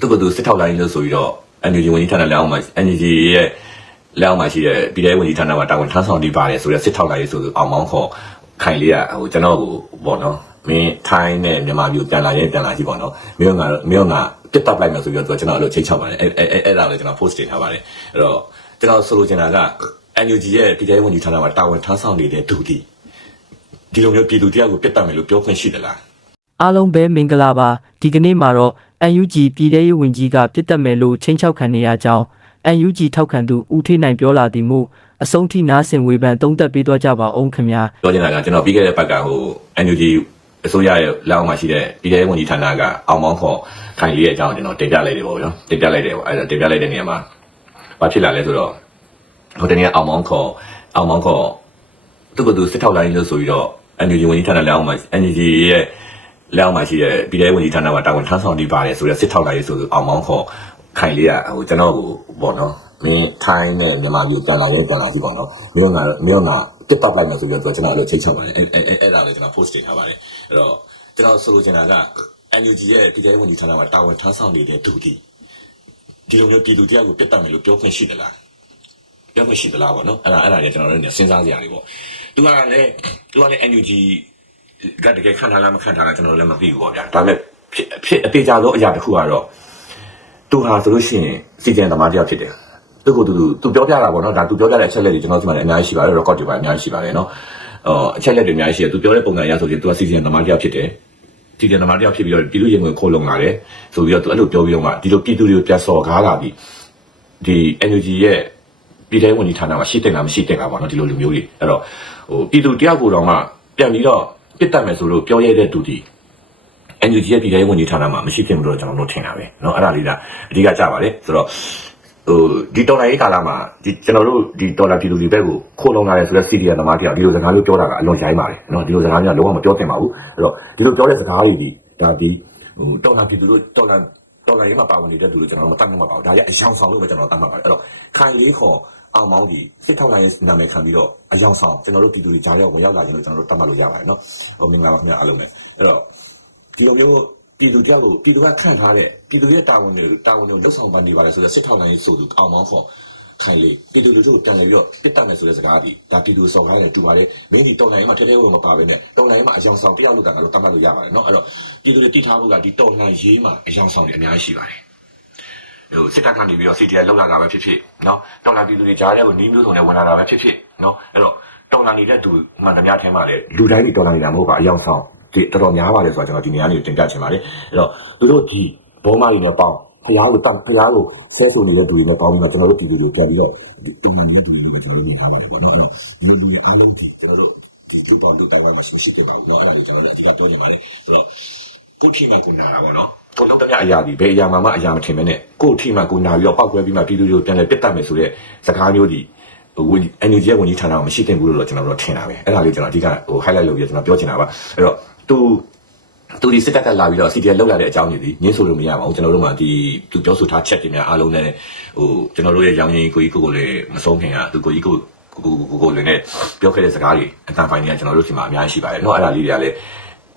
သူကသူစစ်ထောက်လိုင်းလို့ဆိုပြီးတော့ NUG ဝန်ကြီးဌာနလက်အောက်မှာ NUG ရဲ့လက်အောက်မှာရှိတဲ့ပြည်ထောင်ဝန်ကြီးဌာနမှာတာဝန်ထမ်းဆောင်နေပါတယ်ဆိုတော့စစ်ထောက်လိုင်းဆိုသူအောင်မောင်းခေါ်ခိုင်လေးကဟိုကျွန်တော်ကိုပေါ့နော်မင်းထိုင်းနဲ့မြန်မာပြည်ပြန်လာရင်ပြန်လာကြည့်ပေါ့နော်မင်းကငါမင်းကငါပြတ်တက်လိုက်မယ်ဆိုပြီးတော့သူကကျွန်တော်အဲ့လိုချိန်ချောက်ပါတယ်အဲ့အဲ့အဲ့အဲ့ဒါလည်းကျွန်တော် post တင်ထားပါတယ်အဲ့တော့ကျွန်တော်ဆိုလိုချင်တာက NUG ရဲ့ပြည်ထောင်ဝန်ကြီးဌာနမှာတာဝန်ထမ်းဆောင်နေတဲ့သူဒီဒီလိုမျိုးပြည်သူတရားကိုပြတ်တက်မယ်လို့ပြောခွင့်ရှိသလားအားလုံးပဲမင်္ဂလာပါဒီကနေ့မှာတော့ UNG ပြည်ထရေးဝန်ကြီးကပြစ်တက်မယ်လို့ချင်းချောက်ခံနေရကြောင်း UNG ထောက်ခံသူဦးထေးနိုင်ပြောလာသည်မို့အဆုံးထိနားဆင်ဝေဖန်သုံးသပ်ပေးသွားကြပါအောင်ခင်ဗျာပြောချင်တာကကျွန်တော်ပြီးခဲ့တဲ့ဘက်ကဟို NUG အစိုးရရဲ့လက်အောက်မှာရှိတဲ့ပြည်ထောင်ဝန်ကြီးဌာနကအောင်မောင်းခေါ်ခိုင်လေးရဲ့အကြောင်းကျွန်တော်တင်ပြလိုက်တယ်ပေါ့ဗျာတင်ပြလိုက်တယ်ပေါ့အဲ့ဒါတင်ပြလိုက်တဲ့နေရာမှာဘာဖြစ်လာလဲဆိုတော့ဟိုတနေ့အောင်မောင်းခေါ်အောင်မောင်းခေါ်သူကသူစစ်ထောက်လိုင်းလို့ဆိုပြီးတော့ NUG ဝန်ကြီးဌာနလက်အောက်မှာ NUG ရဲ့ လက်အောက်မှာရှိတဲ့ပြည်ထောင်ဝန်ကြီးဌာနမှာတာဝန်ထမ်းဆောင်နေပါတယ်ဆိုတော့စစ်ထောက်လိုင်းဆိုသူအောင်မောင်းခေါ်ခိုင်လေးကဟိုကျွန်တော်ကိုပေါ့နော်မင်းထိုင်းနဲ့မြန်မာပြည်ပြန်လာရင်ပြန်လာကြည့်ပေါ့နော်မင်းကငါမင်းကငါတစ်ပတ်လိုက်မယ်ဆိုပြီးတော့ကျွန်တော်အဲ့လိုချိန်ချောက်ပါတယ်အဲ့အဲ့အဲ့အဲ့ဒါလည်းကျွန်တော် post တင်ထားပါတယ်အဲ့တော့ကျွန်တော်ဆိုလိုချင်တာက NUG ရဲ့ပြည်ထောင်ဝန်ကြီးဌာနမှာတာဝန်ထမ်းဆောင်နေတဲ့သူဒီဒီလိုမျိုးပြည်သူတရားကိုပြတ်တက်မယ်လို့ပြောခွင့်ရှိသလားပြောခွင့်ရှိသလားပေါ့နော်အဲ့ဒါအဲ့ဒါလည်းကျွန်တော်တို့နေစဉ်းစားကြရတယ်ပေါ့သူကလည်းသူကလည်း NUG ကတကယ်ခံထားလားမခံထားလားကျွန်တော်လည်းမသိဘူးပေါ့ဗျာဒါပေမဲ့ဖြစ်ဖြစ်အသေးချာသောအရာတစ်ခုကတော့သူဟာဆိုလို့ရှိရင်စီဂျန်သမားတစ်ယောက်ဖြစ်တယ်သူကသူသူပြောပြတာပေါ့နော်ဒါသူပြောပြတဲ့အချက်လက်တွေကျွန်တော်ဒီမှာလည်းအများကြီးရှိပါတယ် record တွေပါအများကြီးရှိပါတယ်နော်အော်အချက်လက်တွေအများကြီးရှိတယ်သူပြောတဲ့ပုံစံအရဆိုရင်သူကစီဂျန်သမားတစ်ယောက်ဖြစ်တယ်စီဂျန်သမားတစ်ယောက်ဖြစ်ပြီးတော့ပြည်သူရင်ဝင်ခိုးလုံလာတယ်ဆိုပြီးတော့သူအဲ့လိုပြောပြီးတော့မှဒီလိုပြည်သူတွေကိုပြန်စော်ကားလာပြီးဒီ NUG ရဲ့ပြည်ထောင်ဝန်ကြီးဌာနမှာရှိတဲ့လားမရှိတဲ့လားပေါ့နော်ဒီလိုလူမျိုးတွေအဲ့တော့ဟိုပြည်သူတယောက်ကိုတော့မှပြန်ပြီးတော့ ပြစ်တတ်မယ်ဆိုလို့ပြောရတဲ့သူဒီ NUG ရဲ့ပြည်ထောင်ဝန်ကြီးဌာနမှာမရှိသင့်ဘူးလို့ကျွန်တော်တို့ထင်တာပဲเนาะအဲ့ဒါလေးကအဓိကကြပါတယ်ဆိုတော့ဟိုဒီတော်လိုင်းရေးကာလမှာဒီကျွန်တော်တို့ဒီဒေါ်လာပြည်သူတွေဘက်ကိုခိုးလုံလာတယ်ဆိုတော့ CDN သမားတယောက်ဒီလိုစကားမျိုးပြောတာကအလွန်ရိုင်းပါတယ်เนาะဒီလိုစကားမျိုးကလုံးဝမပြောသင့်ပါဘူးအဲ့တော့ဒီလိုပြောတဲ့စကားတွေဒီဒါဒီဟိုဒေါ်လာပြည်သူတို့ဒေါ်လာဒေါ်လာရေးမှာပါဝင်နေတဲ့သူတို့ကျွန်တော်တို့မတတ်မှတ်ပါဘူးဒါရအယောင်ဆောင်လို့ပဲကျွန်တော်တတ်မှတ်ပါတယ်အဲ့တော့ခိုင်လေးခေါ် အောင်မောင်းဒီစစ်ထောက်လိုင်းရဲ့နာမည်ခံပြီးတော့အယောင်ဆောင်ကျွန်တော်တို့ပြည်သူတွေကြားရောက်ဝင်ရောက်လာရင်တော့ကျွန်တော်တို့တတ်မှတ်လို့ရပါတယ်နော်ဟိုမင်္ဂလာပါခင်ဗျာအားလုံးပဲအဲ့တော့ဒီလိုမျိုးပြည်သူတယောက်ကိုပြည်သူကခန့်ထားတဲ့ပြည်သူရဲ့တာဝန်တွေတာဝန်တွေကိုလုပ်ဆောင်ပါနေပါလေဆိုတော့စစ်ထောက်လိုင်းဆိုသူအောင်မောင်းခေါ်ခိုင်လေပြည်သူလူထုကိုပြန်လည်ပြီးတော့တစ်တက်မယ်ဆိုတဲ့စကားပြီးဒါပြည်သူဆောင်ကားနဲ့တူပါတယ်မင်းဒီတော်လိုင်းမှာထဲထဲဝင်မပါပဲနဲ့တော်လိုင်းမှာအယောင်ဆောင်တယောက်လို့ကံတော့တတ်မှတ်လို့ရပါတယ်နော်အဲ့တော့ပြည်သူတွေတိထားဖို့ကဒီတော်လိုင်းရေးမှာအယောင်ဆောင်တွေအများကြီးရှိပါတယ် လို့စစ်တပ်ကနေပြီးတော့ CDI လောက်လာတာပဲဖြစ်ဖြစ်နော်တော်လာပြည်သူတွေကြားထဲကိုနီးမျိုးစုံနဲ့ဝင်လာတာပဲဖြစ်ဖြစ်နော်အဲ့တော့တော်လာနေတဲ့သူမှန်သမျှထဲမှာလေလူတိုင်းတွေတော်လာနေတာမဟုတ်ပါအယောင်ဆောင်ဒီတော်တော်များပါတယ်ဆိုတော့ကျွန်တော်ဒီနေရာလေးကိုတင်ပြချင်ပါတယ်အဲ့တော့သူတို့ဒီဘောမကြီးနဲ့ပေါင်းဖျားကိုတဖျားကိုဆဲဆိုနေတဲ့သူတွေနဲ့ပေါင်းပြီးတော့ကျွန်တော်တို့ပြည်သူတွေပြန်ပြီးတော့တော်လာနေတဲ့သူတွေလို့ကျွန်တော်တို့မြင်ထားပါတယ်ပေါ့နော်အဲ့တော့ဒီလိုလူတွေအားလုံးကျွန်တော်တို့ဒီတူပေါင်းတူတိုင်းမှာရှိရှိတော့တော့အဲ့ဒါကိုကျွန်တော်တို့အကြည့်တော့နေပါတယ်ဆိုတော့ခုချိန်မှခုနေတာပါပေါ့နော် ကိုလုံးတမအရာဒီဘယ်အရာမှမအရာမထင်မဲနဲ့ကိုထိမှန်ကိုနာပြီးတော့ပောက်ကွဲပြီးမှပြည်သူတွေကိုပြန်လဲပြတ်တတ်မယ်ဆိုတဲ့စကားမျိုးဒီဟို energy ရဲ့ဝန်ကြီးဌာနကမရှိသင့်ဘူးလို့တော့ကျွန်တော်တို့ထင်တာပဲအဲ့ဒါလေးကျွန်တော်အဓိကဟို highlight လုပ်ပြီးကျွန်တော်ပြောချင်တာပါအဲ့တော့သူသူဒီစစ်တပ်ကလာပြီးတော့ CDL လောက်လာတဲ့အကြောင်းတွေဒီညှင်းဆိုလို့မရပါဘူးကျွန်တော်တို့မှဒီသူပြောဆိုထားချက်တွေများအားလုံးနဲ့ဟိုကျွန်တော်တို့ရဲ့ရောင်ရင်ကိုကြီးကိုကိုလည်းမဆုံးခင်ကသူကိုကြီးကိုကိုကိုကိုကိုလည်းနဲ့ပြောခဲ့တဲ့စကားတွေအတန်ဖိုင်တွေကကျွန်တော်တို့ဒီမှာအများကြီးရှိပါတယ်เนาะအဲ့ဒါလေးတွေကလည်း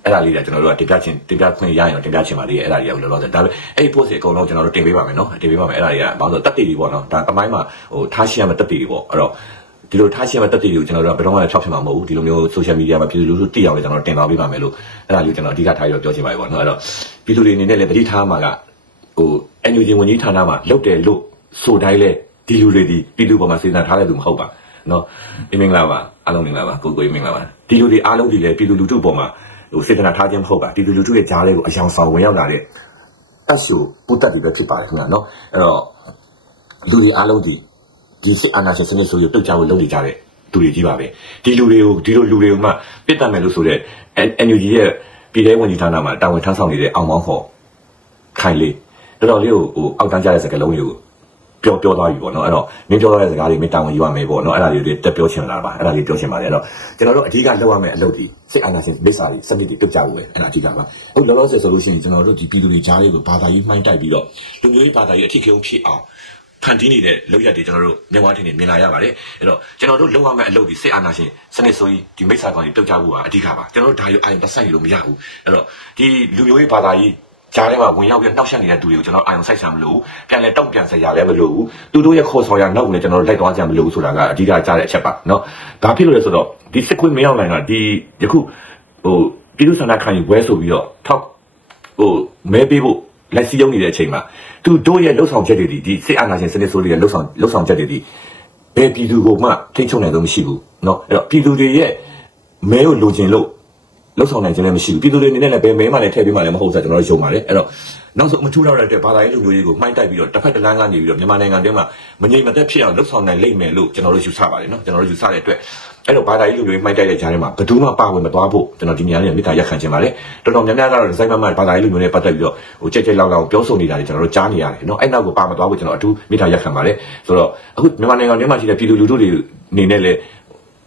အဲ့ဒါလေးတွေကျွန်တော်တို့ကတင်ပြချင်းတင်ပြခွင့်ရရင်တော့တင်ပြချင်းပါသေးတယ်အဲ့ဒါတွေကလောလောဆယ်ဒါပေမဲ့အဲ့ဒီ post တွေအကုန်လုံးကျွန်တော်တို့တင်ပေးပါမယ်နော်တင်ပေးပါမယ်အဲ့ဒါတွေကဘာလို့တက်တည်တွေပေါ့နော်ဒါအမိုင်းမှာဟိုထားရှင်းရမယ်တက်တည်တွေပေါ့အဲ့တော့ဒီလိုထားရှင်းမဲ့တက်တည်ကိုကျွန်တော်တို့ကဘယ်တော့မှဖြောက်ဖြစ်မှာမဟုတ်ဘူးဒီလိုမျိုး social media မှာပြည်သူလူထုတည်အောင်လည်းကျွန်တော်တင်သွားပေးပါမယ်လို့အဲ့ဒါလေးကိုကျွန်တော်အဓိကထားပြီးတော့ပြောချင်ပါတယ်ပေါ့နော်အဲ့တော့ပြည်သူတွေအနေနဲ့လည်းတတိထားမှာကဟို NUG ဝန်ကြီးဌာနမှာလုတ်တယ်လို့ဆိုတိုင်းလဲဒီလူတွေဒီပြည်သူပေါ်မှာစေတနာထားတဲ့သူမဟုတ်ပါနော်ဒီမင်္ဂလာပါအားလုံးမင်္ဂလာပါကိုကိုမင်္ဂလာပါဒီလူတွေအားလုံးဒီလေပြည်သူလူထုပေါ်မှာ ဟိုစေတနာထားခြင်းမဟုတ်ပါပြည်သူလူထုရဲ့ကြားလေးကိုအယောင်ဆောင်ဝင်ရောက်လာတဲ့အဆူပုတ္တတိပဲဖြစ်ပါတယ်ခင်ဗျာနော်အဲ့တော့လူတွေအားလုံးဒီဒီစစ်အာဏာရှင်စနစ်ဆိုရတုတ်ကြဖို့လုပ်နေကြတဲ့သူတွေကြီးပါပဲဒီလူတွေကိုဒီလိုလူတွေကိုမှပြစ်တတ်မယ်လို့ဆိုတဲ့ NUG ရဲ့ပြည်ထောင်ဝန်ကြီးဌာနမှာတာဝန်ထမ်းဆောင်နေတဲ့အောင်မောင်းခေါ်ခိုင်လေးတော်တော်လေးကိုဟိုအောက်တန်းကြတဲ့စကားလုံးတွေကို ပြောပြောသွားပြီပေါ့နော်အဲ့တော့မင်းပြောသွားတဲ့စကားတွေမင်းတာဝန်ယူရမယ်ပေါ့နော်အဲ့ဒါလေးတွေတက်ပြောချင်လာပါအဲ့ဒါလေးပြောချင်ပါတယ်အဲ့တော့ကျွန်တော်တို့အဓိကလုပ်ရမယ့်အလုပ်ဒီစစ်အာဏာရှင်မိစ္ဆာတွေစနစ်တွေပြုတ်ကြဖို့ပဲအဲ့ဒါအဓိကပါဟုတ်လောလောဆယ်ဆိုလို့ရှိရင်ကျွန်တော်တို့ဒီပြည်သူတွေကြားလေးကိုဘာသာရေးမှိုင်းတိုက်ပြီးတော့လူမျိုးရေးဘာသာရေးအထီးကျုံဖြစ်အောင်ဖန်တီးနေတဲ့လောက်ရက်တွေကျွန်တော်တို့မျက်ဝါးထင်နေမြင်လာရပါတယ်အဲ့တော့ကျွန်တော်တို့လုပ်ရမယ့်အလုပ်ဒီစစ်အာဏာရှင်စနစ်ဆိုကြီးဒီမိစ္ဆာကောင်ကြီးပြုတ်ကြဖို့ကအဓိကပါကျွန်တော်တို့ဒါယူအိုင်ပတ်ဆိုင်လို့မရဘူးအဲ့တော့ဒီလူမျိုးရေးဘာသာရေး ကြားထဲမှာဝင်ရောက်ပြီးနှောက်ယှက်နေတဲ့သူတွေကိုကျွန်တော်အာရုံစိုက်ဆံမလို့ပြန်လဲတောက်ပြန်စရာလည်းမလိုဘူးသူတို့ရဲ့ခေါ်ဆောင်ရနောက်ကိုလည်းကျွန်တော်တို့လိုက်သွားကြမလို့ဆိုတာကအဓိကကြားတဲ့အချက်ပါเนาะဒါဖြစ်လို့လဲဆိုတော့ဒီစစ်ခွေးမရောက်နိုင်တော့ဒီယခုဟိုပြည်သူ့ဆန္ဒခံယူပွဲဆိုပြီးတော့ထောက်ဟိုမဲပေးဖို့လက်စီးရုံးနေတဲ့အချိန်မှာသူတို့ရဲ့လှုပ်ဆောင်ချက်တွေဒီဒီစစ်အာဏာရှင်စနစ်ဆိုးတွေရဲ့လှုပ်ဆောင်လှုပ်ဆောင်ချက်တွေဒီဘယ်ပြည်သူကိုမှထိချုံနိုင်တော့မရှိဘူးเนาะအဲ့တော့ပြည်သူတွေရဲ့မဲကိုလိုချင်လို့ လောက်ဆောင်နိုင်ခြင်းလည်းမရှိဘူးပြည်သူတွေအနေနဲ့လည်းဘယ်မဲမှလည်းထည့်ပေးမှလည်းမဟုတ်ဆိုတော့ကျွန်တော်တို့ယုံပါတယ်အဲ့တော့နောက်ဆုံးမထူတော့တဲ့အတွက်ဘာသာရေးလူမျိုးတွေကိုမှိုင်းတိုက်ပြီးတော့တစ်ဖက်တစ်လမ်းကနေပြီးတော့မြန်မာနိုင်ငံတွင်းမှာမငြိမ်မသက်ဖြစ်အောင်လှုပ်ဆောင်နိုင်လိမ့်မယ်လို့ကျွန်တော်တို့ယူဆပါတယ်နော်ကျွန်တော်တို့ယူဆတဲ့အတွက်အဲ့တော့ဘာသာရေးလူမျိုးတွေမှိုင်းတိုက်တဲ့ကြားထဲမှာဘယ်သူမှပါဝင်မသွားဖို့ကျွန်တော်ဒီနေရာလေးမေတ္တာရက်ခံခြင်းပါတယ်တော်တော်များများကတော့ဒီဇိုင်းမမဘာသာရေးလူမျိုးတွေပတ်သက်ပြီးတော့ဟိုကြက်ကြက်လောက်လောက်ပြောဆိုနေတာတွေကျွန်တော်တို့ကြားနေရတယ်နော်အဲ့နောက်ကိုပါမသွားဖို့ကျွန်တော်အထူးမေတ္တာရက်ခံပါတယ်ဆိုတော့အခုမြန်မာနိုင်ငံတွင်းမှာရှိတဲ့ပြည်သူလူထုတွေအနေနဲ့လည်း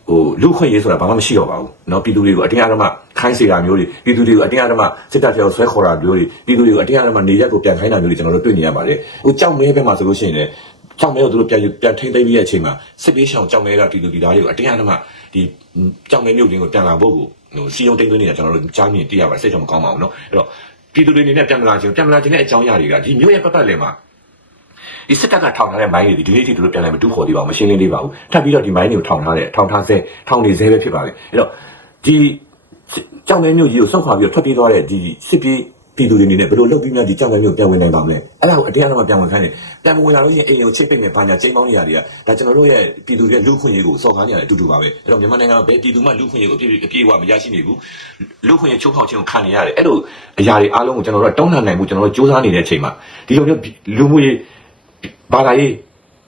ဟိုလူခွင့်ရေးဆိုတာဘာမှမရှိတော့ပါဘူးเนาะပြည်သူတွေကိုအတင်းအဓမ္မခိုင်းစေတာမျိုးတွေပြည်သူတွေကိုအတင်းအဓမ္မစစ်တပ်ကြောက်ဆွဲခေါ်တာမျိုးတွေပြည်သူတွေကိုအတင်းအဓမ္မနေရက်ကိုပြန်ခိုင်းတာမျိုးတွေကျွန်တော်တို့တွေ့နေရပါတယ်ဟိုကြောက်မဲဘက်မှာဆိုလို့ရှိရင်လည်းကြောက်မဲကိုသူတို့ပြန်ယူပြန်ထိမ့်သိမ်းပြီးတဲ့အချိန်မှာစစ်ပေးရှောင်ကြောက်မဲတာပြည်သူပြည်သားတွေကိုအတင်းအဓမ္မဒီကြောက်မဲမြို့တင်းကိုပြန်လာဖို့ကိုဟိုစီယုံတိမ့်သွင်းနေတာကျွန်တော်တို့ကြားမြင်သိရပါတယ်စိတ်ကြောင့်မကောင်းပါဘူးเนาะအဲ့တော့ပြည်သူတွေအနေနဲ့ပြန်လာခြင်းပြန်လာခြင်းတဲ့အကြောင်းအရာတွေကဒီမြို့ရဲ့ပတ်ပတ်လည်မှာ ဒီစစ်တပ်ကထောင်ထားတဲ့မိုင်းတွေဒီနေ့ထိသူတို့ပြန်လဲမတူးခေါ်သေးပါဘူးမရှင်းလင်းသေးပါဘူးထပ်ပြီးတော့ဒီမိုင်းတွေကိုထောင်ထားတယ်ထောင်ထားဆဲထောင်နေဆဲပဲဖြစ်ပါတယ်အဲ့တော့ဒီကြောင်မဲမျိုးကြီးကိုဆွန့်ခွာပြီးတော့ထွက်ပြေးသွားတဲ့ဒီစစ်ပြေးပြည်သူတွေအနေနဲ့ဘယ်လိုလုပ်ပြီးမှဒီကြောင်မဲမျိုးပြန်ဝင်နိုင်ပါမလဲအဲ့ဒါကိုအတရားအမှပြန်ဝင်ခိုင်းတယ်ပြန်ဝင်လာလို့ရှိရင်အိမ်ကိုချိတ်ပိတ်နေဘာညာချိန်ပေါင်းနေရတွေကဒါကျွန်တော်တို့ရဲ့ပြည်သူတွေလူခွင့်ရေးကိုစော်ကားနေရတယ်အတူတူပါပဲအဲ့တော့မြန်မာနိုင်ငံကဘယ်ပြည်သူမှလူခွင့်ရေးကိုအပြည့်အပြည့်အဝမရရှိနေဘူးလူခွင့်ရေးချုပ်ဖောက်ခြင်းကိုခံနေရတယ်အဲ့လိုအရာတွေအားလုံးကိုကျွန်တော်တို့ကတောင်းတနိုင်မှုကျွန်တော်တို့စူးစမ်းနေတဲ့အချိန်မှာဒီလိုမျိုးလူမှုရေး ဘာသာရေး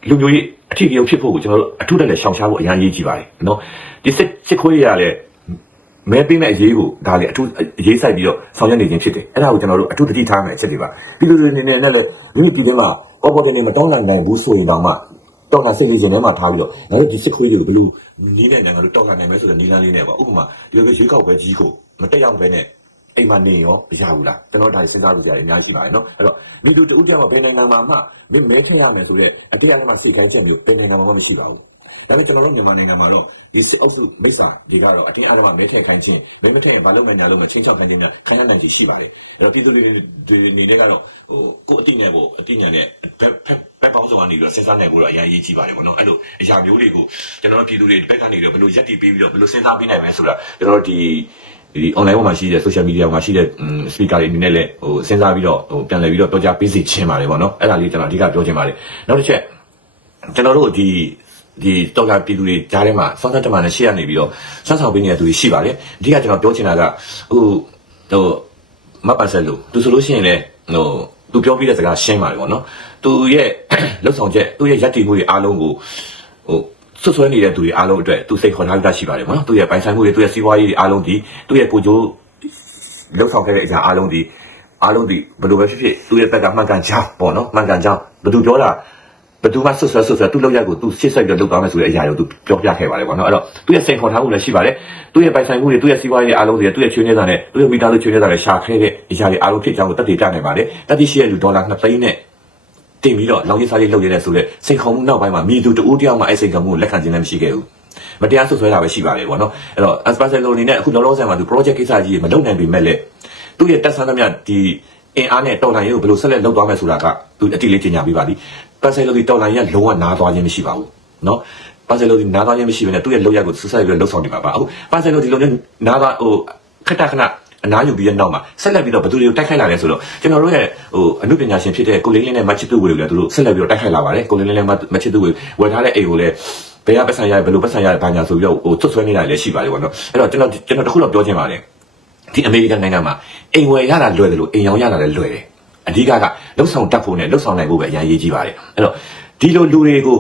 လူမျိုးရေးအထီးပြုံဖြစ်ဖို့ကိုကျွန်တော်တို့အထူးတက်လက်ရှောင်ရှားဖို့အများကြီးကြည့်ပါတယ်နော်ဒီစစ်စစ်ခွေးရလည်းမဲပေးမဲ့အရေးကိုဒါလည်းအထူးအရေးဆိုင်ပြီးတော့ဆောင်ရွက်နေခြင်းဖြစ်တယ်အဲ့ဒါကိုကျွန်တော်တို့အထူးသတိထားမယ်အချက်တွေပါပြည်သူတွေအနေနဲ့လည်းမိမိပြည်ထဲမှာပေါ်ပေါ်တင်တင်မတောင်းနိုင်နိုင်ဘူးဆိုရင်တော့မှတောင်းတာစိတ်လေးခြင်းထဲမှာထားပြီးတော့ငါတို့ဒီစစ်ခွေးတွေကိုဘယ်လိုနီးနဲ့ညာငါတို့တောင်းနိုင်မယ်ဆိုတဲ့နီးလန်းလေးနဲ့ပေါ့ဥပမာဒီလိုမျိုးရွေးကောက်ပွဲကြီးကိုမတက်ရောက်ဘဲနဲ့အိမ်မှာနေရောမရဘူးလားကျွန်တော်ဒါစဉ်းစားလို့ရတယ်အများကြီးပါတယ်နော်အဲ့တော့ မိသူတူတယောက်ဘယ်နိုင်ငံမှာမှမင်းမဲထည့်ရမယ်ဆိုတော့အတရားနဲ့မှစိတ်ခိုင်းချက်မျိုးဘယ်နိုင်ငံမှာမှမရှိပါဘူးဒါပေမဲ့ကျွန်တော်တို့မြန်မာနိုင်ငံမှာတော့ဒီစစ်အုပ်စုမိစ္ဆာဒီကတော့အတင်းအဓမ္မမဲထည့်ခိုင်းခြင်းမဲမထည့်ရင်ဘာလုပ်နိုင်ကြလို့လဲချင်းချောက်ခိုင်းခြင်းများခေါင်းနိုင်ခြင်းရှိပါတယ်အဲ့တော့ပြည်သူတွေဒီနေနဲ့ကတော့ဟိုကိုအတိနဲ့ကိုအတိညာနဲ့ဘက်ဘက်ဘက်ပေါင်းစုံကနေပြီးတော့စဉ်းစားနိုင်ဖို့တော့အရင်ရေးကြည့်ပါတယ်ပေါ့နော်အဲ့လိုအရာမျိုးတွေကိုကျွန်တော်တို့ပြည်သူတွေဘက်ကနေတော့ဘယ်လိုရက်တည်ပေးပြီးတော့ဘယ်လိုစဉ်းစားပေးနိုင်မလဲဆိုတာကျွန်တော်တို့ဒီ ဒီ online ပေါ်မှာရှိတဲ့ social media မှာရှိတဲ့ speaker တွေအနေနဲ့လည်းဟိုစဉ်းစားပြီးတော့ဟိုပြန်လည်ပြီးတော့ပြောကြားပေးစီခြင်းပါတယ်ပေါ့နော်အဲ့ဒါလေးကျွန်တော်အဓိကပြောချင်ပါတယ်နောက်တစ်ချက်ကျွန်တော်တို့ဒီဒီတော့ကပြည်သူတွေကြားထဲမှာစောင့်တမန်နဲ့ရှေ့ရနေပြီးတော့ဆွမ်းဆောင်ပေးနေတဲ့သူတွေရှိပါတယ်အဓိကကျွန်တော်ပြောချင်တာကဟိုဟိုမပတ်ဆက်လို့သူဆိုလို့ရှိရင်လည်းဟိုသူပြောပြတဲ့စကားရှင်းပါတယ်ပေါ့နော်သူရဲ့လှုပ်ဆောင်ချက်သူရဲ့ယက်တီမှုတွေအားလုံးကိုဟို ဆွဆွဲနေတဲ့သူတွေအားလုံးအတွက်သူစိတ်ခေါ်ထားတာရှိပါတယ်နော်သူရဲ့ပိုင်ဆိုင်မှုတွေသူရဲ့စီးပွားရေးတွေအားလုံးဒီသူရဲ့ကိုကြိုးလှုပ်ဆောင်ခဲ့တဲ့အရာအားလုံးဒီအားလုံးဒီဘယ်လိုပဲဖြစ်ဖြစ်သူရဲ့ဘက်ကမှန်ကန်ကြောင်းပေါ့နော်မှန်ကန်ကြောင်းဘယ်သူပြောတာဘယ်သူမှဆွဆွဲဆွဆွဲသူ့လောက်ရက်ကိုသူရှစ်ဆက်ပြီးတော့လုပ်သွားမယ်ဆိုတဲ့အရာကိုသူပြောပြခဲ့ပါတယ်ပေါ့နော်အဲ့တော့သူရဲ့စိတ်ခေါ်ထားမှုလည်းရှိပါတယ်သူရဲ့ပိုင်ဆိုင်မှုတွေသူရဲ့စီးပွားရေးအားလုံးတွေသူရဲ့ချွေးနေတာနဲ့သူရဲ့မိသားစုချွေးနေတာနဲ့ရှာခဲတဲ့အရာတွေအားလုံးဖြစ်ကြောင်းကိုတတ်တည်ပြနိုင်ပါတယ်တတ်တည်ရှိတဲ့လူဒေါ်လာ2သိန်းနဲ့ တင်ပြီးတော့လောင်ရည်စားလေးလုပ်ရတဲ့ဆိုတော့စိတ်ခေါ်မှုနောက်ပိုင်းမှာမိသူတူတယောက်မှအဲ့စိတ်ခေါ်မှုကိုလက်ခံခြင်းလည်းမရှိခဲ့ဘူးမတရားဆွဆွဲတာပဲရှိပါတယ်ပေါ့နော်အဲ့တော့ Asparcelo အနေနဲ့အခုလောလောဆယ်မှာသူ project ကိစ္စကြီးမလုပ်နိုင်ပေမဲ့လည်းသူ့ရဲ့တက်ဆန်းသမျှဒီအင်အားနဲ့တော်လိုင်းရေးကိုဘယ်လိုဆက်လက်လုပ်သွားမယ်ဆိုတာကသူအတိလေးကြီးညာပြပါသည် Asparcelo ဒီတော်လိုင်းရလုံးဝနားသွားခြင်းမရှိပါဘူးနော်ပါဆယ်လိုဒီနားသွားခြင်းမရှိဘဲနဲ့သူ့ရဲ့လောက်ရကိုဆက်ဆက်ပြီးလှုပ်ဆောင်နေမှာပါအခုပါဆယ်လိုဒီလိုမျိုးနားသွားဟိုခက်တခဏ အနားယူပြီးတဲ့နောက်မှာဆက်လက်ပြီးတော့ဘယ်သူတွေကိုတိုက်ခိုက်လာလဲဆိုတော့ကျွန်တော်တို့ရဲ့ဟိုအမှုပညာရှင်ဖြစ်တဲ့ကိုလင်းလင်းနဲ့မချစ်သူဝေကိုလည်းသူတို့ဆက်လက်ပြီးတော့တိုက်ခိုက်လာပါတယ်ကိုလင်းလင်းနဲ့မချစ်သူဝေဝယ်ထားတဲ့အိမ်ကိုလည်းဘယ်ကပတ်စံရဘယ်လိုပတ်စံရဘာညာဆိုပြီးတော့ဟိုသွတ်ဆွဲနေတာလည်းရှိပါတယ်ပေါ့နော်အဲ့တော့ကျွန်တော်ကျွန်တော်တခုတော့ပြောချင်ပါတယ်ဒီအမေရိကန်နိုင်ငံမှာအိမ်ဝယ်ရတာလွယ်တယ်လို့အိမ်ရောင်းရတာလည်းလွယ်တယ်အဓိကကလှုပ်ဆောင်တတ်ဖို့နဲ့လှုပ်ဆောင်နိုင်ဖို့ပဲအရင်ရေးကြည့်ပါတယ်အဲ့တော့ဒီလိုလူတွေကို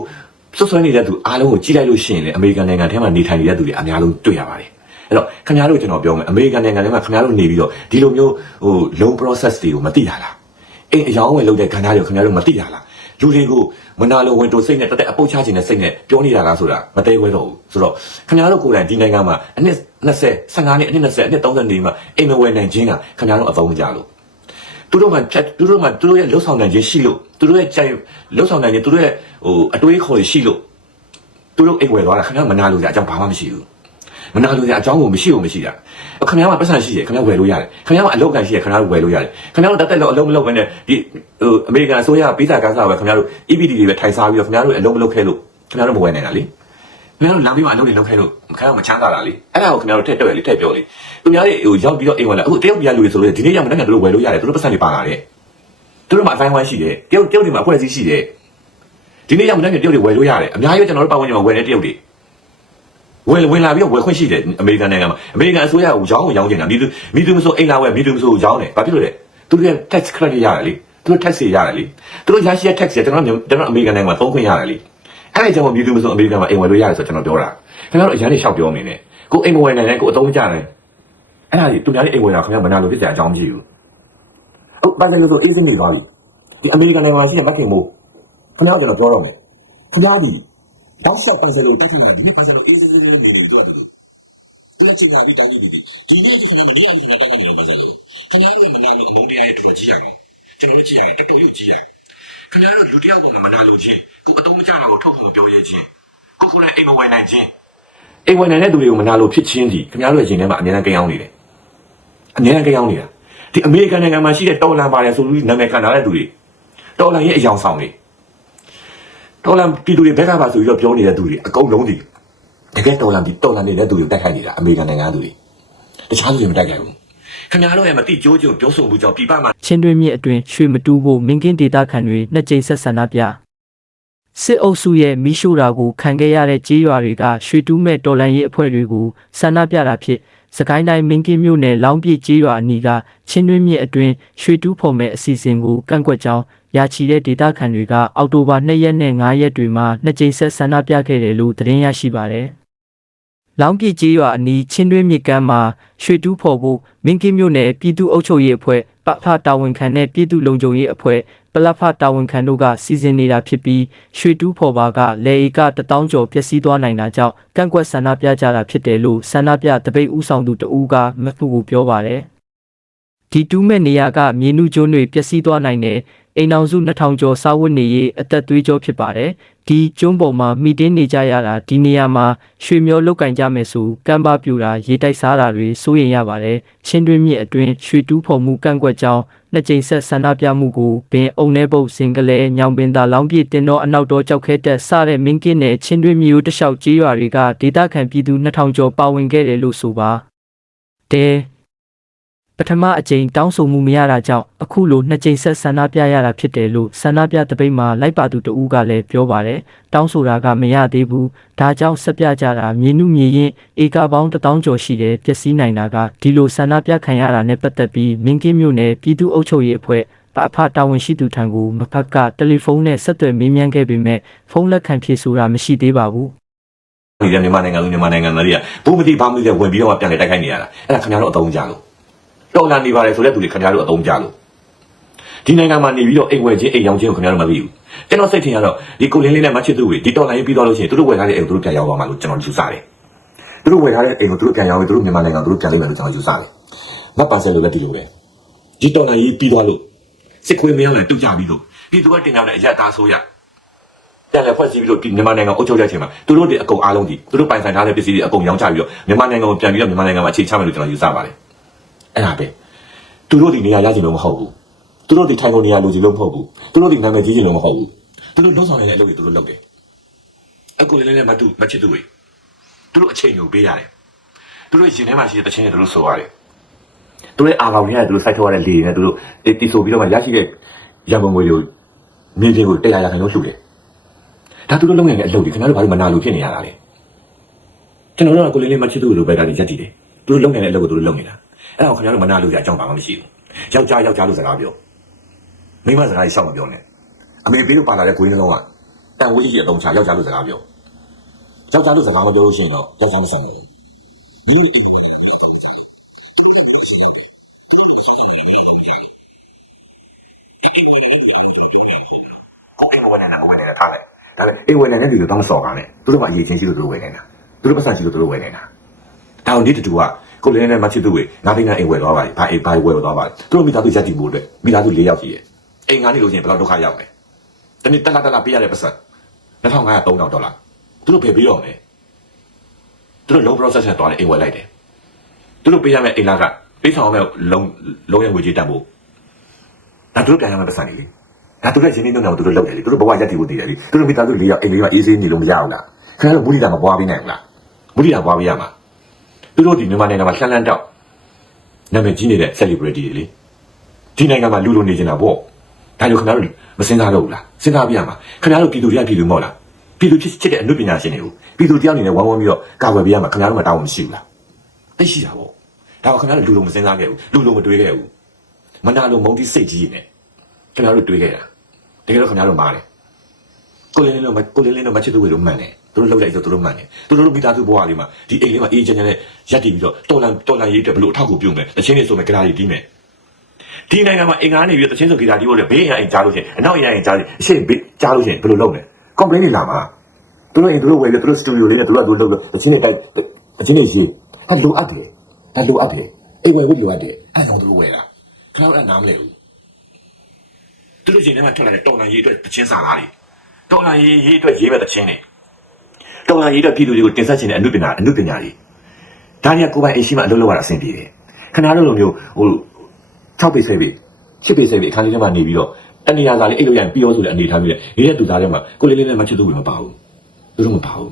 ဆွဆွဲနေတဲ့သူအားလုံးကိုကြည့်လိုက်လို့ရှိရင်လေအမေရိကန်နိုင်ငံထဲမှာနေထိုင်နေတဲ့သူတွေအများဆုံးတွေ့ရပါတယ် အဲ့တော့ခင်ဗျားတို့ကျွန်တော်ပြောမယ်အမေရိကန်နိုင်ငံထဲမှာခင်ဗျားတို့နေပြီးတော့ဒီလိုမျိုးဟို long process တွေကိုမသိရလားအိမ်အယောင်းဝယ်လုပ်တဲ့ကဏ္ဍတွေကိုခင်ဗျားတို့မသိရလားလူတွေကိုမနာလိုဝင်တိုစိတ်နဲ့တက်တက်အပုတ်ချခြင်းနဲ့စိတ်နဲ့ပြောနေတာလားဆိုတာမသေးဝဲတော့ဘူးဆိုတော့ခင်ဗျားတို့ကိုယ်တိုင်ဒီနိုင်ငံမှာအနှစ်20 15နှစ်အနှစ်20အနှစ်30နေမှာအိမ်မဝယ်နိုင်ခြင်းကခင်ဗျားတို့အသုံးမကြလို့သူတို့မှဖြတ်သူတို့မှသူတို့ရဲ့လှုပ်ဆောင်နိုင်ခြင်းရှိလို့သူတို့ရဲ့ကြိုင်လှုပ်ဆောင်နိုင်ခြင်းသူတို့ရဲ့ဟိုအတွေးခေါ်ရရှိလို့သူတို့အိမ်ဝယ်သွားတာခင်ဗျားမနာလို့ကြအကြောင်းဘာမှမရှိဘူး မနာလို့ရအကြောင်းကိုမရှိဘူးမရှိတာခင်ဗျားကပတ်စံရှိတယ်ခင်ဗျားဝယ်လို့ရတယ်ခင်ဗျားကအလောက်ကန်ရှိတယ်ခင်ဗျားတို့ဝယ်လို့ရတယ်ခင်ဗျားတို့တက်တက်လို့အလုံးမလုံးပဲနဲ့ဒီဟိုအမေရိကန်အစိုးရပေးစာကားစားပဲခင်ဗျားတို့ EPD တွေပဲထိုင်စားပြီးတော့ခင်ဗျားတို့အလုံးမလုံးခဲလို့ခင်ဗျားတို့မဝယ်နိုင်တာလေခင်ဗျားတို့လမ်းပြီးမှအလုံးတွေလုံးခဲလို့ခင်ဗျားတို့မချမ်းသာတာလေအဲ့ဒါကိုခင်ဗျားတို့ထည့်တွက်လေထည့်ပြောလေသူများတွေဟိုရောက်ပြီးတော့အိမ်ဝင်လာအခုတယောက်ပြန်လူတွေဆိုလို့ဒီနေ့ရောက်မနေ့ကတို့ဝယ်လို့ရတယ်တို့ပတ်စံတွေပါလာတယ်တို့မှအတိုင်းဝိုင်းရှိတယ်တယောက်တယောက်တွေမှာအဖွဲ့အစည်းရှိတယ်ဒီနေ့ရောက်မနေ့ကတယောက်တွေဝယ်လို့ရတယ်အများကြီးကျွန်တော်တို့ပတ်ဝန်းကျင်မှာဝယ်နေတယောက်တွေ ဝင်ဝင်လာပြီးတော့ဝယ်ခွင့်ရှိတယ်အမေရိကန်နိုင်ငံမှာအမေရိကန်အစိုးရကရောင်းကိုရောင်းနေတာမိသူမိသူမဆိုအိမ်လာဝယ်မိသူမဆိုရောင်းတယ်ဘာဖြစ်လို့လဲသူတို့က tax credit ရတယ်လေသူတို့ tax တွေရတယ်လေသူတို့ရရှိတဲ့ tax တွေကျွန်တော်တို့ကျွန်တော်အမေရိကန်နိုင်ငံမှာသုံးခွင့်ရတယ်လေအဲ့ဒါကြောင့်မိသူမဆိုအမေရိကန်မှာအိမ်ဝယ်လို့ရတယ်ဆိုတော့ကျွန်တော်ပြောတာခင်ဗျားတို့အရင်ကရှောက်ပြောနေတယ်ကိုအိမ်မဝယ်နိုင်တဲ့ကိုအသုံးမကျနိုင်အဲ့ဒါကြီးသူများလေးအိမ်ဝယ်တာခင်ဗျားမနာလို့ဖြစ်စရာအကြောင်းမရှိဘူးဟုတ်ဘာလဲလို့ဆိုအေးစင်းနေသွားပြီဒီအမေရိကန်နိုင်ငံမှာရှိတဲ့မက်ကင်မို့ခင်ဗျားကျွန်တော်ပြောတော့မယ်ခင်ဗျားဒီ တောက်လျှောက်ပန်စလို့တက်ခလာဒီနေ့ပန်စလို့အေးစင်းနေနေနေတယ်သူကဘယ်ချိန်မှဒီတိုင်းနေဒီဒီနေ့ကျွန်တော်မနေ့ကကျွန်တော်တက်နေတော့ပါစလို့ခင်ဗျားတို့မနာလို့အမုန်းတရားရဲ့တော်ကြည့်ရအောင်ကျွန်တော်တို့ကြည့်ရတယ်တော်တော်ရုပ်ကြည့်ရခင်ဗျားတို့လူတစ်ယောက်ပေါ်မှာမနာလို့ချင်းကိုအတုံးမကြတာကိုထုတ်ထုတ်ပြောရဲချင်းကိုကိုလည်းအိမ်မဝယ်နိုင်ချင်းအိမ်ဝယ်နိုင်တဲ့သူတွေကိုမနာလို့ဖြစ်ချင်းစီခင်ဗျားတို့ရဲ့ရင်ထဲမှာအများနဲ့ကြောင်းနေတယ်အများနဲ့ကြောင်းနေတာဒီအမေရိကန်နိုင်ငံမှာရှိတဲ့တော်လန်ပါတယ်ဆိုလို့နာမည်ခံထားတဲ့သူတွေတော်လန်ရဲ့အယောင်ဆောင်တွေ တော်လန်ပြည်သူတွေဘက်ကပါဆိုပြီးတော့ပြောနေတဲ့သူတွေအကုန်လုံးဒီတကယ်တော်လန်ပြီးတော်လန်နေတဲ့သူတွေတိုက်ခိုက်နေတာအမေရိကန်နိုင်ငံသူတွေတခြားသူတွေမတိုက်ခိုက်ဘူးခင်ဗျားတို့ရဲ့မတိကြိုးကြိုးပြောဆိုမှုကြောင့်ပြပမှာချင်းတွင်းမြစ်အတွင်ရွှေမတူးဖို့မင်းကင်းဒေတာခန်တွေနှစ်ကြိမ်ဆက်ဆန္ဒပြစစ်အုပ်စုရဲ့မိရှုတာကိုခံခဲ့ရတဲ့ကြေးရွာတွေကရွှေတူးမဲ့တော်လန်ရေးအဖွဲ့တွေကိုဆန္ဒပြတာဖြစ်စကိုင်းတိုင်းမင်းကင်းမြို့နယ်လောင်းပြည့်ကြေးရွာအနီးကချင်းတွင်းမြစ်အတွင်ရွှေတူးဖော်မဲ့အစီအစဉ်ကိုကန့်ကွက်ကြောင်း ရာချီတဲ့ဒေတာခန်တွေကအောက်တိုဘာ2ရက်နဲ့5ရက်တွေမှာနှစ်ကြိမ်ဆက်ဆန္ဒပြခဲ့တယ်လို့သတင်းရရှိပါတယ်။လောင်းပြည့်ကြီးရွာအနီးချင်းတွင်းမြစ်ကမ်းမှာရွှေတူးဖော်ဖို့မင်းကင်းမြို့နယ်ပြည်သူ့အုပ်ချုပ်ရေးအဖွဲ့ပဖတာဝန်ခံတဲ့ပြည်သူ့လုံခြုံရေးအဖွဲ့ပလဖတာဝန်ခံတို့ကစီစဉ်နေတာဖြစ်ပြီးရွှေတူးဖော်ပါကလေဧက1000ကျော်ပျက်စီးသွားနိုင်တာကြောင့်ကန့်ကွက်ဆန္ဒပြကြတာဖြစ်တယ်လို့ဆန္ဒပြတပိတ်ဦးဆောင်သူတဦးကမဖူကိုပြောပါတယ်ဒီတူးမဲ့နေရာကမြေနုကျွန်းတွေပျက်စီးသွားနိုင်တယ် အိမ်အောင်စု2000ကျော်စာဝတ်နေရေးအသက်သွေးကြောဖြစ်ပါတယ်ဒီကျွန်းပေါ်မှာမိတင်းနေကြရတာဒီနေရာမှာရွှေမျောလုတ်ကင်ကြမယ်ဆိုကမ်းပါပြူတာရေတိုက်စားတာတွေစိုးရင်ရပါတယ်ချင်းတွင်းမြစ်အတွင်းရွှေတူးဖော်မှုကန့်ကွက်ကြောင်းနှစ်ကြိမ်ဆက်ဆန္ဒပြမှုကိုပင်အုံနေပုတ်စင်ကလေးညောင်ပင်သာလောင်းပြည့်တင်တော့အနောက်တော့ကြောက်ခဲတက်စတဲ့မင်းကင်းနဲ့ချင်းတွင်းမြို့တလျှောက်ကြေးရွာတွေကဒေသခံပြည်သူ2000ကျော်ပါဝင်ခဲ့တယ်လို့ဆိုပါတဲ ပထမအကြိမ်တောင်းဆိုမှုမရတာကြောင့်အခုလိုနှစ်ကြိမ်ဆက်ဆန္ဒပြရတာဖြစ်တယ်လို့ဆန္ဒပြတပိတ်မှာလိုက်ပါသူတဦးကလည်းပြောပါတယ်တောင်းဆိုတာကမရသေးဘူးဒါကြောင့်ဆက်ပြကြတာမြေနုမြေရင်ဧကပေါင်း1000ကျော်ရှိတယ်ပျက်စီးနိုင်တာကဒီလိုဆန္ဒပြခံရတာနဲ့ပတ်သက်ပြီးမင်းကင်းမြို့နယ်ပြည်သူ့အုပ်ချုပ်ရေးအဖွဲ့ပအဖတာဝန်ရှိသူထံကိုမဖက်ကတယ်လီဖုန်းနဲ့ဆက်သွယ်မေးမြန်းခဲ့ပေမဲ့ဖုန်းလက်ခံဖြေဆိုတာမရှိသေးပါဘူးဒီမြန်မာနိုင်ငံလူမြန်မာနိုင်ငံသားတွေကဘုမတိဘာမတိဝင်ပြီးတော့ပြန်လေတိုက်ခိုက်နေရတာအဲ့ဒါခင်ဗျားတို့အသုံးကြလို့ တော်လန်နေပါတယ်ဆိုတဲ့သူတွေခင်ဗျားတို့အသုံးကြလို့ဒီနိုင်ငံမှာနေပြီးတော့အိမ်ဝယ်ချင်းအိမ်ရောင်းချင်းကိုခင်ဗျားတို့မသိဘူးကျွန်တော်စိတ်ထင်ရတော့ဒီကိုလင်းလေးနဲ့မချစ်သူတွေဒီတော်လန်ရေးပြီးတော့လို့ရှိရင်သူတို့ဝယ်ထားတဲ့အိမ်ကိုသူတို့ပြန်ရောက်သွားမှာလို့ကျွန်တော်ယူဆတယ်သူတို့ဝယ်ထားတဲ့အိမ်ကိုသူတို့ပြန်ရောက်ပြီးသူတို့မြန်မာနိုင်ငံကိုသူတို့ပြန်လိမ့်မယ်လို့ကျွန်တော်ယူဆတယ်မတ်ပန်ဆယ်လိုလည်းဒီလိုပဲဒီတော်လန်ရေးပြီးသွားလို့စစ်ခွေးမင်းလည်းတုတ်ကြပြီးလို့ဒီသူကတင်ကြတဲ့အရက်သားဆိုးရပြန်လည်ဖွဲ့စည်းပြီးတော့ဒီမြန်မာနိုင်ငံအုပ်ချုပ်တဲ့အချိန်မှာသူတို့တွေအကုန်အားလုံးဒီသူတို့ပိုင်ဆိုင်ထားတဲ့ပစ္စည်းတွေအကုန်ရောင်းချပြီးတော့မြန်မာနိုင်ငံကိုပြန်ပြီးတော့မြန်မာနိုင်ငံမှာအခြေချမယ်လို့ကျွန်တော်ယူဆပါတယ် အဲ့ဒါပဲသူတို့ဒီနေရာရချင်လို့မဟုတ်ဘူးသူတို့ဒီထိုင်ကုန်နေရာလိုချင်လို့မဟုတ်ဘူးသူတို့ဒီနာမည်ကြီးချင်လို့မဟုတ်ဘူးသူတို့လုံးဆောင်နေတဲ့အလုပ်တွေသူတို့လုပ်တယ်အခုလည်းလည်းမတူမချစ်သူတွေသူတို့အချိန်ကိုပေးရတယ်သူတို့ရင်ထဲမှာရှိတဲ့တခြင်းတွေသူတို့ဆိုရတယ်သူတို့အာဘောင်တွေကသူတို့စိုက်ထုတ်ရတဲ့လေနဲ့သူတို့တီဆိုပြီးတော့မှရရှိတဲ့ရန်ကုန်ငွေတွေကိုမြင်းတွေကိုတရားရခိုင်လို့လှူတယ်ဒါသူတို့လုပ်နေတဲ့အလုပ်တွေခင်ဗျားတို့ဘာလို့မနာလို့ဖြစ်နေရတာလဲကျွန်တော်တို့ကကိုလေးလေးမချစ်သူတို့ဘက်ကနေရက်တည်တယ်သူတို့လုပ်နေတဲ့အလုပ်ကိုသူတို့လုပ်နေတာ အဲ့ဒါကိုခင်ဗျားတို့မနာလို့ကြအကြောင်းပါမှမရှိဘူးယောက်ျားယောက်ျားလို့စကားပြောမိန်းမစကားကြီးရှောက်မပြောနဲ့အမေပေးလို့ပါလာတဲ့ကိုရင်းနှလုံးကတန်ဝေးကြီးအတုံးချယောက်ျားလို့စကားပြောယောက်ျားလို့စကားမပြောလို့ရှိရင်တော့ယောက်ျားမဆောင်ဘူးဒီကိုယ်ဝင်နေတာကိုယ်ဝင်နေတာထားလိုက်ဒါလည်းအိမ်ဝင်နေတဲ့လူတွေတော့မစော်ပါနဲ့သူတို့ကအရေးချင်းရှိလို့သူတို့ဝင်နေတာသူတို့ပတ်စံရှိလို့သူတို့ဝင်နေတာဒါအောင်ဒီတူက ကိုလည်းနဲ့မချစ်သူတွေငါးသိန်းနဲ့အိမ်ဝယ်သွားပါလိဘာအိမ်ဘာဝယ်သွားပါလိသူတို့မိသားစုရက်တည်ဖို့အတွက်မိသားစု၄ယောက်ရှိရဲ့အိမ်ငါးနေလို့ရှိရင်ဘယ်တော့ဒုက္ခရောက်လဲတနေ့တက်လာတက်လာပေးရတဲ့ပတ်စံ2500 3000ဒေါ်လာသူတို့ဖယ်ပြီးတော့မယ်သူတို့ loan process နဲ့သွားတယ်အိမ်ဝယ်လိုက်တယ်သူတို့ပေးရမယ့်အိမ်လာကပေးဆောင်ရမယ့်လုံလုံရငွေကြေးတန်ဖို့ဒါသူတို့ပြန်ရမယ့်ပတ်စံနေလေဒါသူတို့ရင်းနှီးမြှုပ်နှံမှုသူတို့လုပ်တယ်လေသူတို့ဘဝရက်တည်ဖို့တည်တယ်လေသူတို့မိသားစုလေးယောက်အိမ်လေးမှာအေးဆေးနေလို့မရဘူးလားခင်ဗျားတို့မူလီတာမပွားပေးနိုင်ဘူးလားမူလီတာပွားပေးရမှာ သူတို့ဒီမြန်မာနိုင်ငံမှာလှမ်းလှမ်းတောက်နာမည်ကြီးနေတဲ့ celebrity တွေလေဒီနိုင်ငံမှာလူလိုနေနေတာပေါ့ဒါကြောင့်ခင်ဗျားတို့မစင်စားတော့ဘူးလားစဉ်းစားပြရမှာခင်ဗျားတို့ပြည်သူတွေကပြည်သူမဟုတ်လားပြည်သူဖြစ်ချစ်တဲ့အမှုပညာရှင်တွေကိုပြည်သူတယောက်အနေနဲ့ဝိုင်းဝန်းပြီးတော့ကာကွယ်ပေးရမှာခင်ဗျားတို့မှတောင်းမှမရှိဘူးလားသိရှိတာပေါ့ဒါကခင်ဗျားတို့လူလိုမစင်စားခဲ့ဘူးလူလိုမတွေးခဲ့ဘူးမနာလိုမုန်းတိစိတ်ကြီးနဲ့ခင်ဗျားတို့တွေးခဲ့တာတကယ်တော့ခင်ဗျားတို့မားတယ်ကိုလင်းလင်းတို့ကိုလင်းလင်းတို့မချစ်သူတွေလို့မှန်တယ် သူတို့လှုပ်လိုက်ဆိုသူတို့မှန်တယ်သူတို့မိသားစုဘဝလေးမှာဒီအိမ်လေးမှာအေးချမ်းချမ်းနဲ့ရက်တည်ပြီးတော့တော်လန်တော်လန်ရေးအတွက်ဘလို့အထောက်အကူပြုမယ်အချင်းလေးဆိုမယ်ကြရာကြီးတီးမယ်ဒီနိုင်ငံမှာအင်္ဂါနေပြီးတချင်းဆိုဂီတာတီးဖို့လေဘေးအရင်ကြားလို့ချင်းအနောက်အရင်ကြားလို့အရှေ့ဘေးကြားလို့ချင်းဘယ်လိုလုပ်လဲ complain တွေလာမှာသူတို့အိမ်သူတို့ဝယ်ပြီးသူတို့ studio လေးနဲ့သူတို့ကသူတို့လုပ်လို့တချင်းတွေတိုက်တချင်းတွေရေးဒါလိုအပ်တယ်ဒါလိုအပ်တယ်အိမ်ဝယ်ဖို့လိုအပ်တယ်အဲဒါကြောင့်သူတို့ဝယ်တာခဏတော့နားမလဲဘူးသူတို့ရှင်ထဲမှာထွက်လာတဲ့တော်လန်ရေးအတွက်တချင်းစာလားတွေတော်လန်ရေးရေးအတွက်ရေးမဲ့တချင်းတွေ တော်လန်ရေးအတွက်ပြည်သူတွေကိုတင်ဆက်ခြင်းတဲ့အမှုပညာအမှုပညာတွေဒါတွေကကိုယ်ပိုင်အိမ်ရှိမှအလုပ်လုပ်ရတာအဆင်ပြေတယ်ခဏတော့လိုမျိုးဟို6ပေဆွဲပေ10ပေဆွဲပေအခန်းလေးထဲမှာနေပြီးတော့တနေရာစာလေးအိတ်လို့ရရင်ပြီးရောဆိုတဲ့အနေထားမျိုးနဲ့နေတဲ့သူသားထဲမှာကိုလေးလေးနဲ့မချစ်သူဝင်မပါဘူးသူတို့မပါဘူး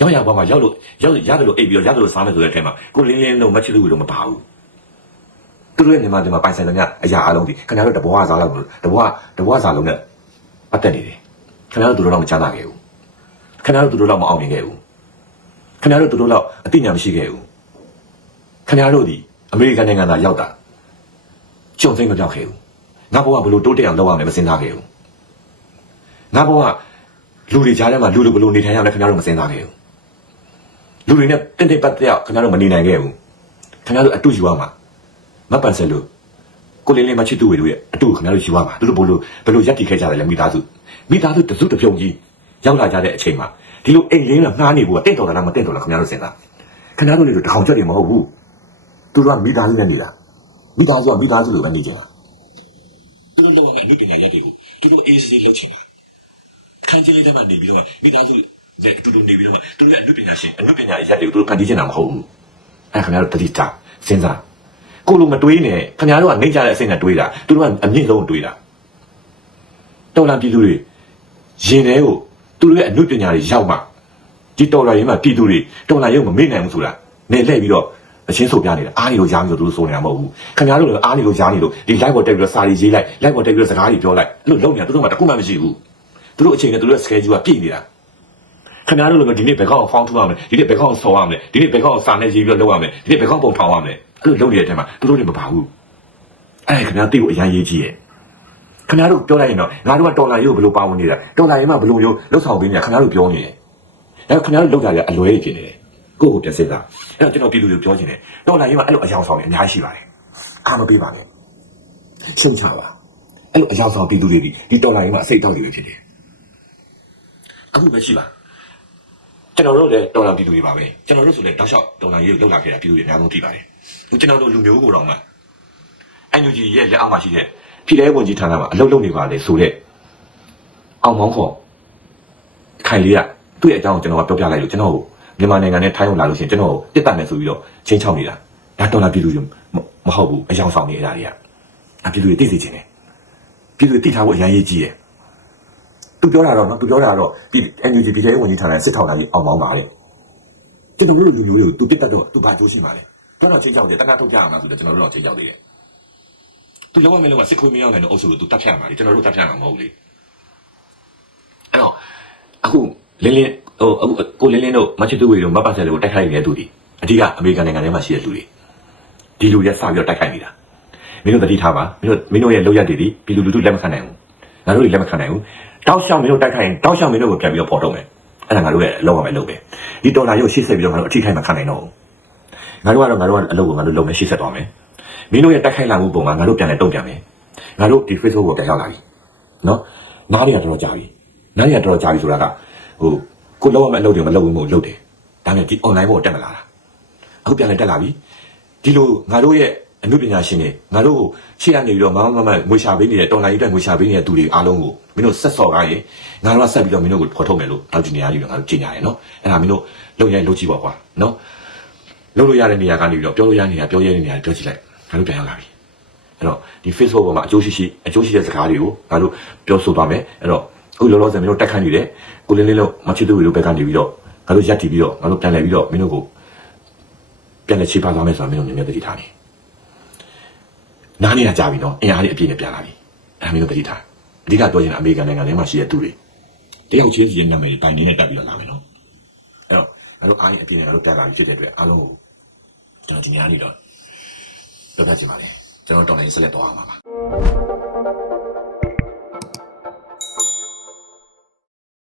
ရောက်ရပါမှာရောက်လို့ရောက်ရတယ်လို့အိတ်ပြီးတော့ရတယ်လို့စားမယ်ဆိုတဲ့အချိန်မှာကိုလေးလေးလုံးမချစ်သူဝင်တော့မပါဘူးသူတို့ရဲ့မြန်မာပြည်မှာပိုင်ဆိုင်တဲ့မြအရာအလုံးဒီခင်ဗျားတို့တဘွားစားလောက်လို့တဘွားတဘွားစားလုံးနဲ့ပတ်သက်နေတယ်ခင်ဗျားတို့သူတို့တော့မချမ်းသာခဲ့ဘူး ခင်ဗျားတို့သူတို့တော့မအောင်မြင်ခဲ့ဘူးခင်ဗျားတို့သူတို့တော့အသိဉာဏ်မရှိခဲ့ဘူးခင်ဗျားတို့ဒီအမေရိကန်နိုင်ငံသားရောက်တာကြုံသိမ့်မပြောက်ခဲ့ဘူးငါဘဝဘလို့တိုးတက်အောင်လုပ်ရမယ်မစင်စားခဲ့ဘူးငါဘဝလူတွေကြားထဲမှာလူလူဘလို့နေထိုင်ရမယ်ခင်ဗျားတို့မစင်စားခဲ့ဘူးလူတွေနဲ့တင့်တယ်ပတ်သက်ခင်ဗျားတို့မနေနိုင်ခဲ့ဘူးခင်ဗျားတို့အတူယူရမှာမပန်ဆယ်လို့ကိုလေးလေးမချစ်သူဝေတို့ရဲ့အတူခင်ဗျားတို့ယူရမှာသူတို့ဘလို့ဘလို့ရက်တည်ခဲ့ကြတယ်လဲမိသားစုမိသားစုတစုတစ်ပြုံကြီး ရောက်လာကြတဲ့အချိန်မှာဒီလိုအိမ်လေးနဲ့ငှားနေဖို့ကတင့်တော်တာလားမတင့်တော်လားခင်ဗျားတို့စင်စားခင်ဗျားတို့လေးတို့တထောင်ချက်တွေမဟုတ်ဘူးသူတို့ကမိသားစုနဲ့နေတာမိသားစုကမိသားစုလိုပဲနေကြတာသူတို့လောက်ရမယ့်အမှုပညာရက်တွေကိုသူတို့အေးဆေးလုပ်ချင်တာခန်းကြီးလေးထဲမှာနေပြီးတော့မိသားစုလက်တူတူနေပြီးတော့သူတို့ရဲ့အမှုပညာရှင်အမှုပညာရက်တွေကိုသူတို့ဖန်တီးချင်တာမဟုတ်ဘူးအဲခင်ဗျားတို့တတိတာစဉ်းစားကိုလိုမတွေးနဲ့ခင်ဗျားတို့ကနေကြတဲ့အစိမ့်နဲ့တွေးတာသူတို့ကအမြင့်ဆုံးတွေးတာတော်လန်ပြည်သူတွေရင်ထဲကို သူတို့ရဲ့အမှုပညာတွေရောက်မှဒီတော်လာရင်မှပြည်သူတွေတော်လာရုံမမေ့နိုင်ဘူးဆိုတာနေလှည့်ပြီးတော့အချင်းဆိုပြနေတာအားနေလို့ရားနေလို့သူတို့ဆိုနေတာမဟုတ်ဘူးခင်ဗျားတို့လည်းအားနေလို့ရားနေလို့ဒီ live ပေါ်တက်ပြီးတော့စာရီရေးလိုက် live ပေါ်တက်ပြီးတော့စကားတွေပြောလိုက်အဲ့လိုလုပ်နေတာသူတို့မှတခုမှမရှိဘူးသူတို့အချိန်နဲ့သူတို့ရဲ့ schedule ကပြည့်နေတာခင်ဗျားတို့လည်းဒီနေ့ဘယ်ကောက်ဖောင်းထူရမလဲဒီနေ့ဘယ်ကောက်ဆော်ရမလဲဒီနေ့ဘယ်ကောက်စာနဲ့ရေးပြီးတော့လုပ်ရမယ်ဒီနေ့ဘယ်ကောက်ပုံထောင်ရမယ်အဲ့လိုလုပ်နေတဲ့အချိန်မှာသူတို့တွေမပါဘူးအဲ့ခင်ဗျားသိဖို့အရင်ရေးကြည့်ရဲ့ ခင်ဗျားတို့ပြောလိုက်ရင်တော့ငါတို့ကတော်လာရေးကိုဘယ်လိုပါဝင်နေတာတော်လာရေးမှာဘယ်လိုမျိုးလှုပ်ဆောင်ပေးနေတာခင်ဗျားတို့ပြောနေတယ်အဲ့ခင်ဗျားတို့လုပ်တာလည်းအလွဲဖြစ်နေတယ်ကိုယ့်ကိုပြန်စစ်တာအဲ့တော့ကျွန်တော်ပြည်သူတွေပြောချင်တယ်တော်လာရေးမှာအဲ့လိုအယောင်ဆောင်နေအများကြီးရှိပါတယ်အားမပေးပါနဲ့ရှုံချပါအဲ့လိုအယောင်ဆောင်ပြည်သူတွေဒီဒီတော်လာရေးမှာအစိတ်တောက်တွေပဲဖြစ်တယ်အခုပဲရှိပါကျွန်တော်တို့လည်းတော်လာပြည်သူတွေပါပဲကျွန်တော်တို့ဆိုလည်းတောက်လျှောက်တော်လာရေးကိုလှုပ်လာခဲ့တာပြည်သူတွေအများဆုံးသိပါတယ်အခုကျွန်တော်တို့လူမျိုးကိုတော့မှအန်ယူဂျီရဲ့လက်အောက်မှာရှိတဲ့ ပြည်လဲဝန်ကြီးဌာနမှာအလုပ်လုပ်နေပါလေဆိုတဲ့အောင်မောင်းခေါ်ခိုင်လေးကသူ့ရဲ့အကြောင်းကိုကျွန်တော်ကပြောပြလိုက်လို့ကျွန်တော်ကိုမြန်မာနိုင်ငံနဲ့ထိုင်းအောင်လာလို့ရှိရင်ကျွန်တော်ကိုတစ်တန်နဲ့ဆိုပြီးတော့ချင်းချောက်နေတာဒါတော်လာပြည်သူတွေမဟုတ်ဘူးအယောင်ဆောင်နေရတာတွေကအပြည်သူတွေသိစေချင်တယ်ပြည်သူတွေသိထားဖို့အရင်ရေးကြီးတယ်သူပြောတာတော့နော်သူပြောတာတော့ပြည် NUG ပြည်ထောင်ဝန်ကြီးဌာနစစ်ထောက်လာကြီးအောင်မောင်းပါတဲ့ကျွန်တော်တို့လူမျိုးတွေကိုသူပြစ်တတ်တော့သူဘာကြိုးရှိမှာလဲတော်တော်ချင်းချောက်တယ်တက္ကထုတ်ကြရမှာဆိုတော့ကျွန်တော်တို့တော့ချင်းချောက်သေးတယ် သူလောကမဲလုံးကစစ်ခွေးမရောက်နိုင်တော့အုပ်စုလို့သူတတ်ဖြတ်မှာလေကျွန်တော်တို့တတ်ဖြတ်မှာမဟုတ်လေအဲ့တော့အခုလင်းလင်းဟိုအခုကိုလင်းလင်းတို့မချစ်သူတွေတို့မပတ်ဆက်တွေကိုတိုက်ခိုက်နေတဲ့သူတွေအဓိကအမေရိကန်နိုင်ငံထဲမှာရှိတဲ့လူတွေဒီလူတွေစပြီးတော့တိုက်ခိုက်နေတာမင်းတို့တတိထားပါမင်းတို့မင်းတို့ရဲ့လောက်ရတွေဒီပြည်သူလူထုလက်မခံနိုင်ဘူးငါတို့တွေလက်မခံနိုင်ဘူးတောက်လျှောက်မင်းတို့တိုက်ခိုက်ရင်တောက်လျှောက်မင်းတို့ကိုပြန်ပြီးတော့ပေါ်တော့မယ်အဲ့ဒါငါတို့ရဲ့လောက်ရမယ်လုပ်ပဲဒီဒေါ်လာရုပ်ရှေ့ဆက်ပြီးတော့ငါတို့အထိခိုက်မခံနိုင်တော့ဘူးငါတို့ကတော့ငါတို့ကအလုပ်ကိုငါတို့လုပ်မယ်ရှေ့ဆက်သွားမယ် မင်းတို့ရဲ့တိုက်ခိုက်လာမှုပုံကငါတို့ပြန်လဲတုံ့ပြန်မယ်ငါတို့ဒီ Facebook ကိုပြန်ရောက်လာပြီနော်နားတွေကတော်တော်ကြာပြီနားတွေကတော်တော်ကြာပြီဆိုတာကဟိုကိုလောက်ရမယ့်အလုပ်တွေမလုပ်ဘူးမို့လုပ်တယ်ဒါနဲ့ဒီ online ပေါ်တက်မလာတာအခုပြန်လဲတက်လာပြီဒီလိုငါတို့ရဲ့အမှုပညာရှင်တွေငါတို့ကိုရှေ့ကနေပြီးတော့မမမမငွေရှာပေးနေတဲ့တော်လိုင်းအတွက်ငွေရှာပေးနေတဲ့သူတွေအားလုံးကိုမင်းတို့ဆက်စော်ကားရင်ငါတို့ကဆက်ပြီးတော့မင်းတို့ကိုဖော်ထုတ်မယ်လို့နောက်ဒီနေရာကြီးတော့ငါတို့ပြင်ညာရယ်နော်အဲ့ဒါမင်းတို့လုံရရင်လုံကြည့်ပါကွာနော်လုံလို့ရတဲ့နေရာကနေပြီးတော့ပြောလို့ရတဲ့နေရာပြောရတဲ့နေရာပြောကြည့်လိုက် ငါတို့ပြန်ရောက်လာပြီအဲ့တော့ဒီ Facebook ပေါ်မှာအကျိုးရှိရှိအကျိုးရှိတဲ့စကားတွေကိုငါတို့ပြောဆိုသွားမယ်အဲ့တော့အခုလောလောဆယ်မင်းတို့တက်ခန့်နေတယ်ကိုလင်းလေးလို့မချစ်သူတွေတို့ဘက်ကနေပြီးတော့ငါတို့ရက်တည်ပြီးတော့ငါတို့ပြန်လည်ပြီးတော့မင်းတို့ကိုပြန်လည်ချိပါသွားမယ်ဆိုတာမင်းတို့မြင်မြင်သိထားနေနားနေတာကြာပြီနော်အင်အားလေးအပြည့်နဲ့ပြန်လာပြီအဲဒါမျိုးတတိထားအဓိကပြောချင်တာအမေရိကန်နိုင်ငံထဲမှာရှိတဲ့သူတွေတယောက်ချင်းစီရဲ့နာမည်တိုင်နေနဲ့တက်ပြီးတော့လာမယ်နော်အဲ့တော့ငါတို့အားရအပြည့်နဲ့ငါတို့ပြန်လာပြီဖြစ်တဲ့အတွက်အားလုံးကိုကျွန်တော်ဒီညနေတော့ ပြောပြချင်ပါလေကျွန်တော်တော်လိုင်းဆက်လက်သွားအောင်ပါပါ